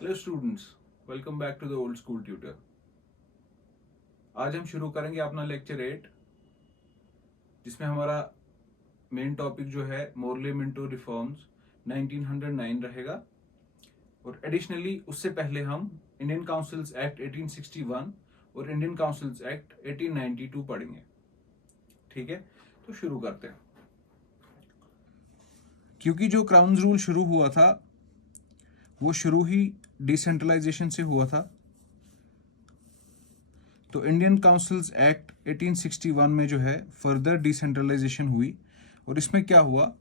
Hello students, welcome back to the old school tutor. आज हम शुरू करेंगे अपना लेक्चर 8, जिसमें हमारा मेन टॉपिक जो है मोर्ले मिंटो रिफॉर्म्स 1909 रहेगा। और एडिशनली उससे पहले हम इंडियन काउंसिल्स एक्ट 1861 और इंडियन काउंसिल्स एक्ट 1892 पढ़ेंगे। ठीक है, तो शुरू करते हैं। क्योंकि जो क्राउन रूल शुरू हुआ था वो शुरू ही डिसेंट्रलाइजेशन से हुआ था, तो इंडियन काउंसिल्स एक्ट 1861 में जो है फर्दर डिसेंट्रलाइजेशन हुई। और इसमें क्या हुआ,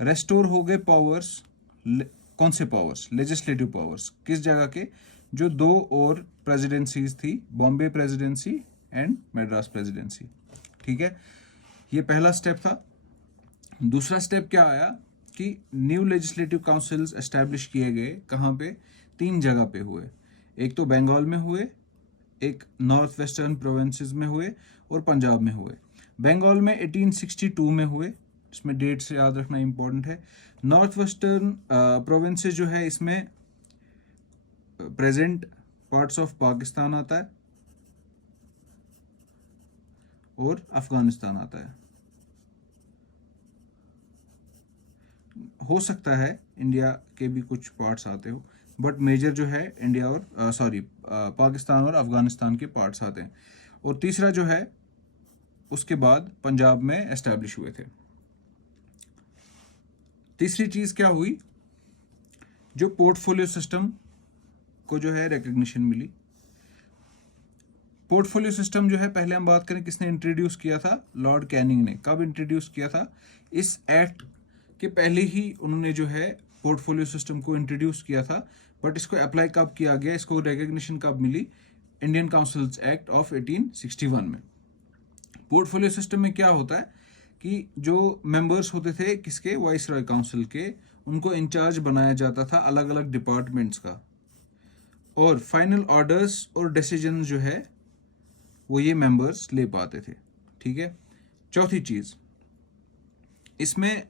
रेस्टोर हो गए पावर्स। कौन से पावर्स? Legislative powers. किस जगह के? जो दो और प्रेसिडेंसीज थी, Bombay presidency and Madras presidency. ठीक है, ये पहला स्टेप था। दूसरा स्टेप क्या आया कि न्यू लेजिस्लेटिव काउंसिल्स एस्टैब्लिश किए गए। कहाँ पे? 3 जगह पे हुए। एक तो बंगाल में हुए, एक नॉर्थ वेस्टर्न प्रोविंसेस में हुए और पंजाब में हुए। बंगाल में 1862 में हुए, इसमें डेट से याद रखना इंपॉर्टेंट है। नॉर्थ वेस्टर्न प्रोविंसेस जो है इसमें प्रेजेंट पार्ट्स ऑफ पाकिस्तान आता है और अफगानिस्तान आता है। हो सकता है इंडिया के भी कुछ पार्ट्स आते हो, बट मेजर जो है इंडिया और पाकिस्तान और अफगानिस्तान के पार्ट्स आते हैं। और तीसरा जो है उसके बाद पंजाब में एस्टैब्लिश हुए थे। तीसरी चीज क्या हुई, जो पोर्टफोलियो सिस्टम को जो है रिकग्निशन मिली। पोर्टफोलियो सिस्टम जो है, पहले हम बात करें किसने इंट्रोड्यूस किया था? लॉर्ड कैनिंग ने। कब इंट्रोड्यूस किया था? इस एक्ट के पहले ही उन्होंने जो है पोर्टफोलियो सिस्टम को इंट्रोड्यूस किया था, बट इसको अप्लाई कब किया गया, इसको रिकग्निशन कब मिली? इंडियन काउंसिल्स एक्ट ऑफ 1861 में। पोर्टफोलियो सिस्टम में क्या होता है कि जो मेंबर्स होते थे किसके? वाइसरॉय काउंसिल के, उनको इंचार्ज बनाया जाता था अलग अलग डिपार्टमेंट्स का, और फाइनल ऑर्डर्स और डिसीजन जो है वो ये मेंबर्स ले पाते थे। ठीक है। चौथी चीज, इसमें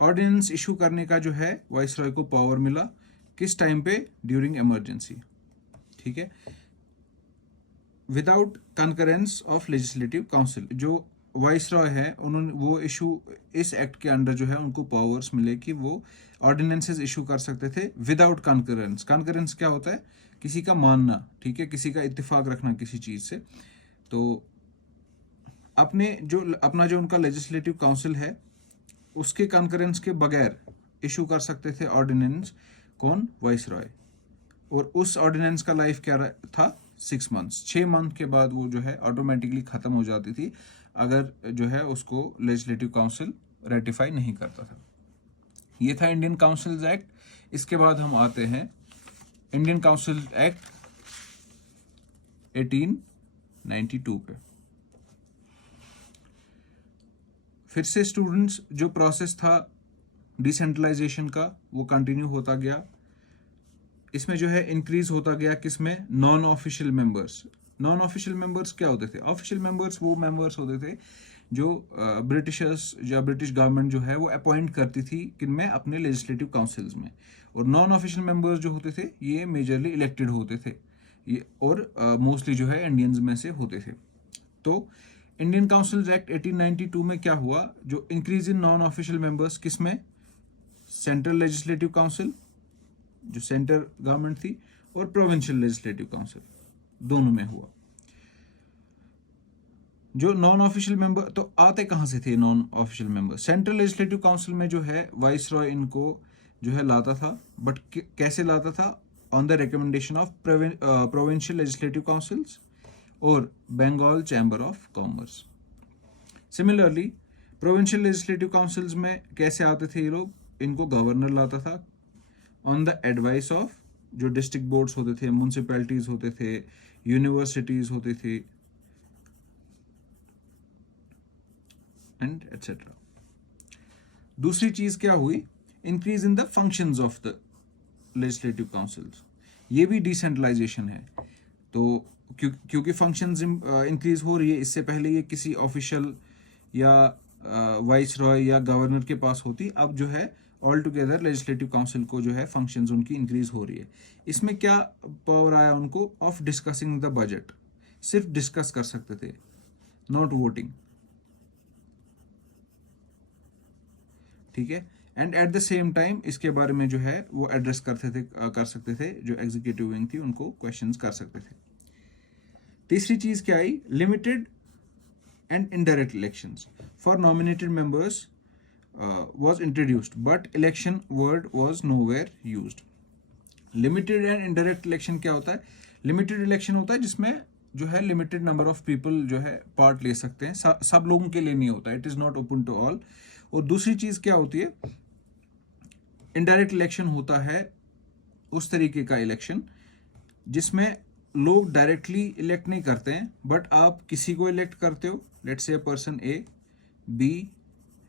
ऑर्डिनेंस इशू करने का जो है वाइसरॉय को पावर मिला। किस टाइम पे? During emergency. ठीक है, without concurrence of legislative council. जो वाइसरॉय है उन्होंने वो इशू, इस एक्ट के अंडर जो है उनको पावर्स मिले कि वो ऑर्डिनेंसेस इशू कर सकते थे विदाउट कंकरेंस। कंकरेंस क्या होता है? किसी का मानना, ठीक है, किसी का इत्तेफाक रखना किसी चीज से। तो अपना जो उनका लेजिस्लेटिव काउंसिल है उसके कंकरेंस के बगैर इशू कर सकते थे ऑर्डिनेंस। कौन? वाइसरॉय। और उस ऑर्डिनेंस का लाइफ क्या था? 6 मंथ्स। 6 मंथ के बाद वो जो है ऑटोमेटिकली खत्म हो जाती थी, अगर जो है उसको लेजिस्लेटिव काउंसिल रेटिफाई नहीं करता था। ये था इंडियन काउंसिल्स एक्ट। इसके बाद हम आते हैं इंडियन काउंसिल एक्ट 1892 पे। फिर से स्टूडेंट्स, जो प्रोसेस था डिसेंट्रलाइजेशन का वो कंटिन्यू होता गया। इसमें जो है इंक्रीज होता गया किसमें? Non official members. Non official members क्या होते थे? ऑफिशियल मेंबर्स वो मेंबर्स होते थे जो ब्रिटिशर्स या ब्रिटिश गवर्नमेंट जो है वो अपॉइंट करती थी किनमें? अपने लेजिस्लेटिव काउंसिल्स में। और नॉन ऑफिशियल मेंबर्स जो होते थे ये मेजरली इलेक्टेड होते थे, ये और मोस्टली जो है इंडियंस में से होते थे। तो इंडियन काउंसिल्स एक्ट 1892 में क्या हुआ, जो increase in non official members किसमें? सेंट्रल लेजिस्लेटिव काउंसिल जो सेंटर गवर्नमेंट थी और प्रोविंशियल लेजिस्लेटिव काउंसिल, दोनों में हुआ। जो नॉन ऑफिशियल मेंबर, तो आते कहां से थे non official member? Central legislative council में जो है वाइसरॉय इनको जो है लाता था, बट कैसे लाता था? On the recommendation of provincial legislative councils और Bengal chamber of commerce. Similarly provincial legislative councils में कैसे आते थे ये लोग? इनको गवर्नर लाता था ऑन द एडवाइस ऑफ जो डिस्ट्रिक्ट बोर्ड्स होते थे, म्यूनसिपैलिटीज होते थे, यूनिवर्सिटीज होते थे एंड एटसेट्रा। दूसरी चीज क्या हुई? Increase in the functions of the legislative councils. ये भी डिसेंट्रलाइजेशन है। तो क्योंकि फंक्शंस इंक्रीज हो रही है, इससे पहले ये किसी ऑफिशियल या वाइस रॉय या गवर्नर के पास होती, अब जो है ऑल टुगेदर लेजिस्लेटिव काउंसिल को जो है फंक्शंस उनकी इंक्रीज हो रही है। इसमें क्या पावर आया उनको? ऑफ डिस्कसिंग द बजट, सिर्फ डिस्कस कर सकते थे, नॉट वोटिंग, ठीक है। And at the same time इसके बारे में जो है वो एड्रेस कर सकते थे, जो एग्जीक्यूटिव विंग थी उनको क्वेश्चंस कर सकते थे। तीसरी चीज क्या आई? Limited and indirect elections for nominated members was introduced but election word was nowhere used। Limited and indirect election क्या होता है? लिमिटेड इलेक्शन होता है जिसमें जो है लिमिटेड नंबर ऑफ पीपल जो है पार्ट ले सकते हैं, सब लोगों के लिए नहीं होता, it is not open to all. और दूसरी चीज क्या होती है? इनडायरेक्ट इलेक्शन होता है उस तरीके का इलेक्शन जिसमें लोग डायरेक्टली इलेक्ट नहीं करते हैं, बट आप किसी को इलेक्ट करते हो, let's say person A, B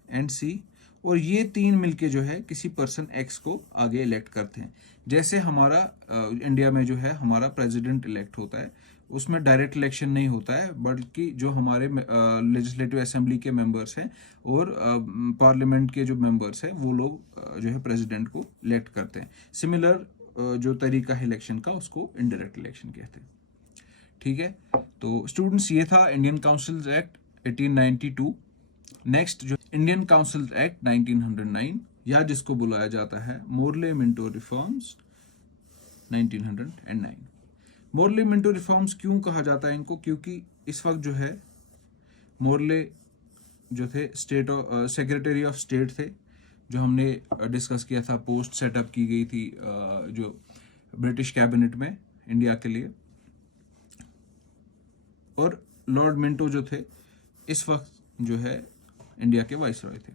and C, और ये तीन मिलके जो है किसी पर्सन एक्स को आगे इलेक्ट करते हैं। जैसे हमारा इंडिया में जो है हमारा प्रेसिडेंट इलेक्ट होता है, उसमें डायरेक्ट इलेक्शन नहीं होता है, बल्कि जो हमारे लेजिस्लेटिव असेंबली के मेंबर्स हैं और पार्लियामेंट के जो मेंबर्स हैं वो लोग जो है प्रेसिडेंट को इलेक्ट करते हैं। सिमिलर जो तरीका है इलेक्शन का उसको इनडायरेक्ट इलेक्शन कहते हैं, ठीक है। तो स्टूडेंट्स ये था इंडियन काउंसिल्स एक्ट 1892। नेक्स्ट जो इंडियन काउंसिल एक्ट 1909 या जिसको बुलाया जाता है Morley Minto reforms 1909। Morley Minto reforms क्यों कहा जाता है इनको? क्योंकि इस वक्त जो है मोर्ले जो थे सेक्रेटरी ऑफ स्टेट थे, जो हमने डिस्कस किया था, पोस्ट सेटअप की गई थी जो ब्रिटिश कैबिनेट में इंडिया के लिए, और लॉर्ड मिंटो जो थे इस वक्त जो है इंडिया के वाइसरॉय थे।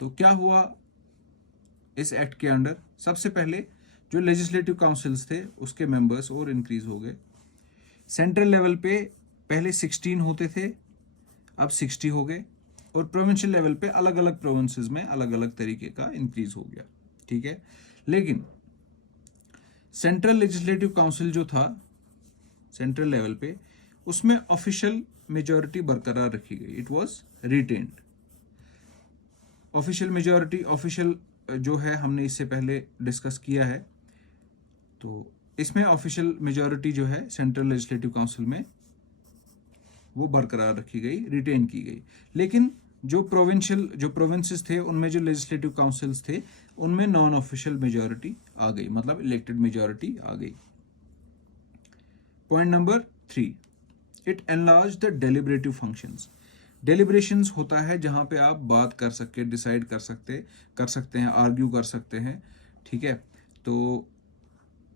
तो क्या हुआ इस एक्ट के अंडर? सबसे पहले जो लेजिस्लेटिव काउंसिल्स थे उसके मेंबर्स और इंक्रीज हो गए। सेंट्रल लेवल पे पहले 16 होते थे, अब 60 हो गए, और प्रोविंशियल लेवल पे अलग अलग प्रोविंसेस में अलग अलग तरीके का इंक्रीज हो गया, ठीक है। लेकिन सेंट्रल लेजिस्लेटिव काउंसिल जो था सेंट्रल लेवल पे, उसमें ऑफिशियल मेजॉरिटी बरकरार रखी गई, it was retained. Official majority, official जो है हमने इससे पहले डिस्कस किया है, तो इसमें ऑफिशियल मेजॉरिटी जो है सेंट्रल लेजिस्लेटिव काउंसिल में वो बरकरार रखी गई, रिटेन की गई। लेकिन जो प्रोविंसेस थे उनमें जो लेजिस्लेटिव काउंसिल्स थे उनमें नॉन ऑफिशियल मेजॉरिटी आ गई, मतलब इलेक्टेड मेजॉरिटी आ गई। Point number 3, it enlarge the deliberative functions. Deliberations होता है जहां पे आप बात कर सकते, डिसाइड कर सकते हैं, आर्ग्यू कर सकते हैं, ठीक है। तो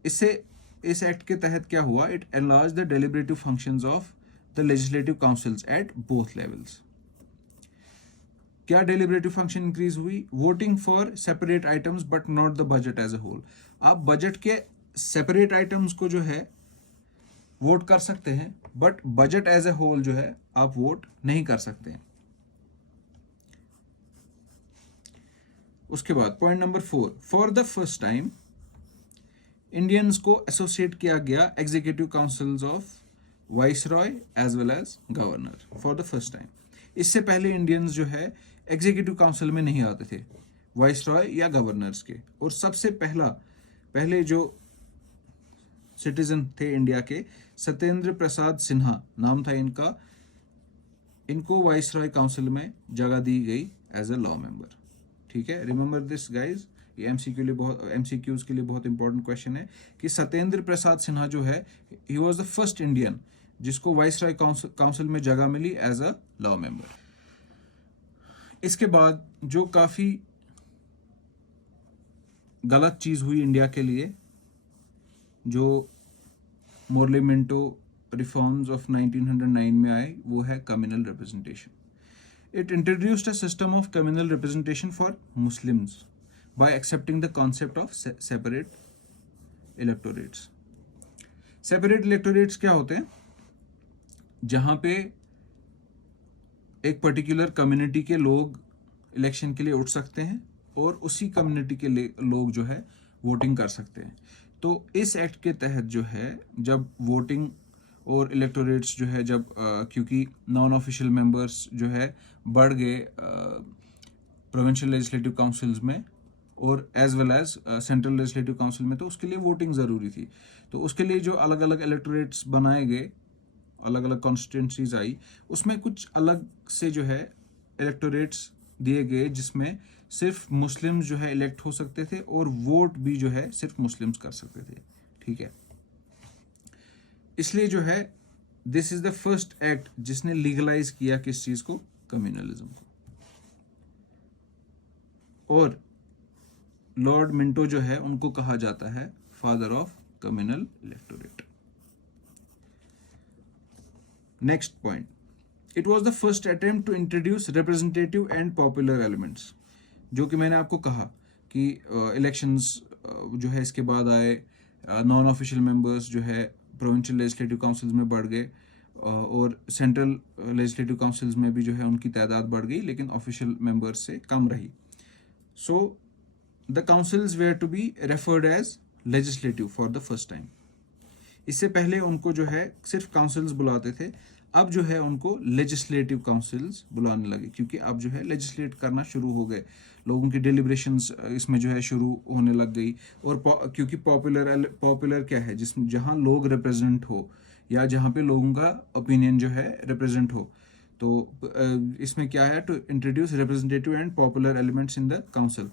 इससे इस एक्ट के तहत क्या हुआ? It enlarge the deliberative functions of the legislative councils at both levels. क्या डेलिब्रेटिव फंक्शन इंक्रीज हुई? Voting for separate items but not the budget as a whole. आप बजट के सेपरेट आइटम्स को जो है वोट कर सकते हैं, but budget as a whole जो है आप वोट नहीं कर सकते हैं। उसके बाद point number 4, for the first time Indians को एसोसिएट किया गया executive councils of viceroy as well as governor, for the first time. इससे पहले इंडियंस जो है एग्जीक्यूटिव काउंसिल में नहीं आते थे, वाइसरॉय या गवर्नर्स के। और सबसे पहले जो सिटीजन थे इंडिया के, सत्येंद्र प्रसाद सिन्हा नाम था इनका, इनको वाइसरॉय काउंसिल में जगह दी गई एज अ लॉ मेंबर, ठीक है। रिमेंबर दिस गाइज, ये एमसीक्यूज के लिए बहुत इंपॉर्टेंट क्वेश्चन है कि सत्येंद्र प्रसाद सिन्हा जो है, he was the first Indian जिसको वाइसरॉय काउंसिल में जगह मिली एज अ लॉ मेंबर। इसके बाद जो काफी गलत चीज हुई इंडिया के लिए, जो मोर्ले मिंटो रिफॉर्म्स ऑफ 1909 में आए, वो है communal representation. It introduced a system of communal representation for Muslims by accepting the concept of separate electorates. Separate electorates क्या होते हैं? जहां पे एक पर्टिकुलर कम्युनिटी के लोग इलेक्शन के लिए उठ सकते हैं और उसी कम्युनिटी के लोग जो है वोटिंग कर सकते हैं। तो इस एक्ट के तहत जो है, जब वोटिंग और इलेक्टोरेट्स जो है, जब क्योंकि नॉन ऑफिशियल मेंबर्स जो है बढ़ गए प्रोविंशियल लेजिस्लेटिव काउंसिल्स में, और as well as central legislative council में, तो उसके लिए वोटिंग ज़रूरी थी। तो उसके लिए जो अलग अलग इलेक्टोरेट्स बनाए गए, अलग अलग कॉन्स्टिट्यूंसीज आई, उसमें कुछ अलग से जो है इलेक्टोरेट्स दिए गए जिसमें सिर्फ मुस्लिम्स जो है इलेक्ट हो सकते थे और वोट भी जो है सिर्फ मुस्लिम्स कर सकते थे। ठीक है, इसलिए जो है this is the first act जिसने लीगलाइज किया किस चीज को, कम्युनलिज्म को। और लॉर्ड मिंटो जो है उनको कहा जाता है father of communal electorate. Next point, it was the first attempt to introduce representative and popular elements. जो कि मैंने आपको कहा कि इलेक्शंस जो है इसके बाद आए, नॉन ऑफिशियल मेंबर्स जो है प्रोविंशियल लेजिस्लेटिव काउंसिल्स में बढ़ गए और सेंट्रल लेजिस्लेटिव काउंसिल्स में भी जो है उनकी तादाद बढ़ गई, लेकिन ऑफिशियल मेंबर्स से कम रही। So the councils were to be referred as legislative for the first time. इससे पहले उनको जो है सिर्फ काउंसिल्स बुलाते थे, अब जो है उनको लेजिस्लेटिव काउंसिल्स बुलाने लगे, क्योंकि अब जो है लेजिस्लेट करना शुरू हो गए, लोगों की डिलिब्रेशंस इसमें जो है शुरू होने लग गई। और क्योंकि पॉपुलर क्या है, जिसमें जहाँ लोग रिप्रेजेंट हो या जहाँ पे लोगों का ओपिनियन जो है रिप्रेजेंट हो, तो इसमें क्या है, to introduce representative and popular elements in the council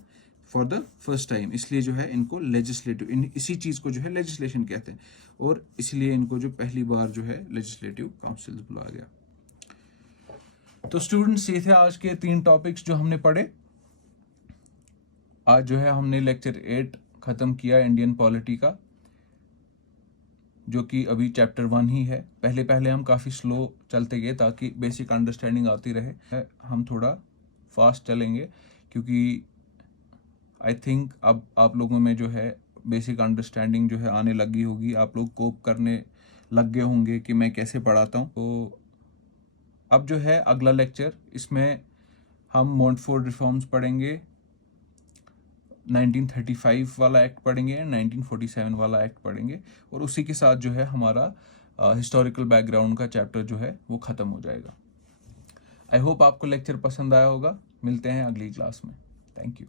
for the first time. इसलिए जो है इनको लेजिस्लेटिव, इसी चीज़ को जो है लेजिस्लेशन कहते हैं, और इसलिए इनको जो पहली बार जो है लेजिस्लेटिव काउंसिल्स बुलाया गया। तो स्टूडेंट्स, ये थे आज के 3 टॉपिक्स जो हमने पढ़े। आज जो है हमने लेक्चर 8 खत्म किया इंडियन पॉलिटी का, जो कि अभी चैप्टर 1 ही है। पहले हम काफ़ी स्लो चलते गए ताकि बेसिक अंडरस्टैंडिंग आती रहे। हम थोड़ा फास्ट चलेंगे क्योंकि आई थिंक अब आप लोगों में जो है बेसिक अंडरस्टैंडिंग जो है आने लगी होगी, आप लोग कोप करने लग गए होंगे कि मैं कैसे पढ़ाता हूँ। तो अब जो है अगला लेक्चर, इसमें हम मोंटफोर्ड रिफॉर्म्स पढ़ेंगे, 1935 वाला एक्ट पढ़ेंगे, 1947 वाला एक्ट पढ़ेंगे, और उसी के साथ जो है हमारा हिस्टोरिकल बैकग्राउंड का चैप्टर जो है वो ख़त्म हो जाएगा। आई होप आपको लेक्चर पसंद आया होगा। मिलते हैं अगली क्लास में। Thank you.